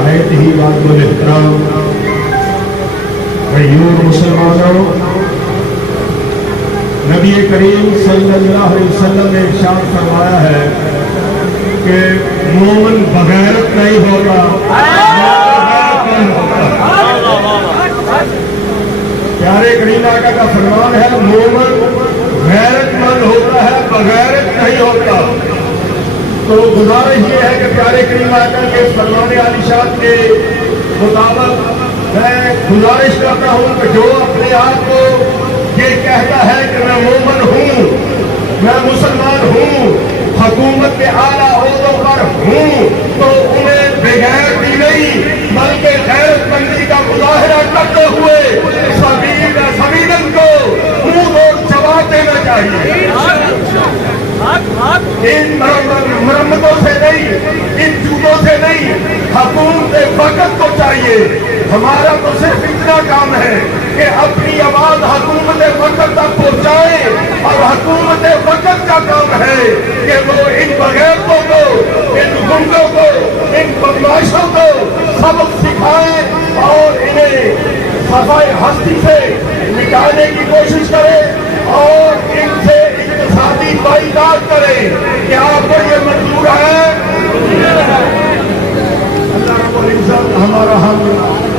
نہایت ہی واجب الاحترام غیور مسلمانوں، نبی کریم صلی اللہ علیہ وسلم نے ارشاد فرمایا ہے کہ مومن بغیرت نہیں ہوتا، پیارے کریم آقا کا فرمان ہے مومن غیرت مند ہوتا ہے، بغیرت نہیں ہوتا۔ تو گزارش یہ ہے کہ پیارے کریم آقا کے فرمان عالی شان کے مطابق میں گزارش کرتا ہوں کہ جو اپنے آپ کو یہ کہتا ہے کہ میں مومن ہوں، میں مسلمان ہوں، حکومت کے اعلیٰ عہدوں پر ہوں، تو انہیں بغیرتی نہیں بلکہ غیرت مندی کا مظاہرہ کرتے ہوئے سبیدن کو منہ توڑ جواب دینا چاہیے۔ ان مرمتوں سے نہیں، ان جوتوں سے نہیں، حکومت وقت کو چاہیے۔ ہمارا تو صرف اتنا کام ہے کہ اپنی آواز حکومت وقت تک پہنچائیں، اور حکومت وقت کا کام ہے کہ وہ ان بغیرتوں کو، ان گنڈوں کو، ان بدماشوں کو سبق سکھائیں اور انہیں صفائے ہستی سے مٹانے کی کوشش کرے اور ان سے اقتصادی پائیدار کرے۔ کیا آپ کو یہ منظور ہے؟ اللہ رب العزت ہمارا حق